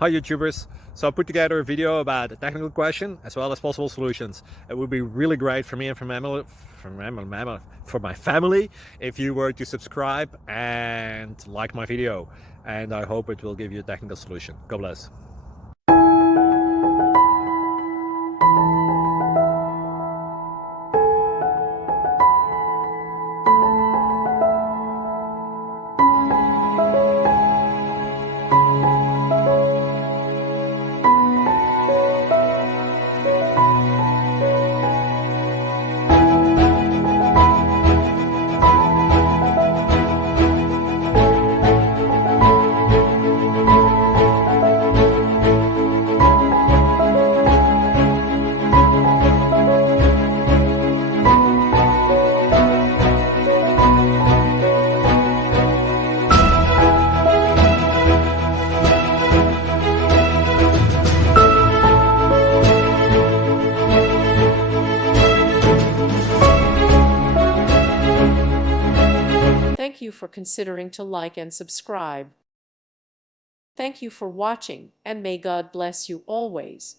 Hi YouTubers! So I put together a video about a technical question as well as possible solutions. It would be really great for me and for my family if you were to subscribe and like my video, and I hope it will give you a technical solution. God bless. Thank you for considering to like and subscribe. Thank you for watching, and may God bless you always.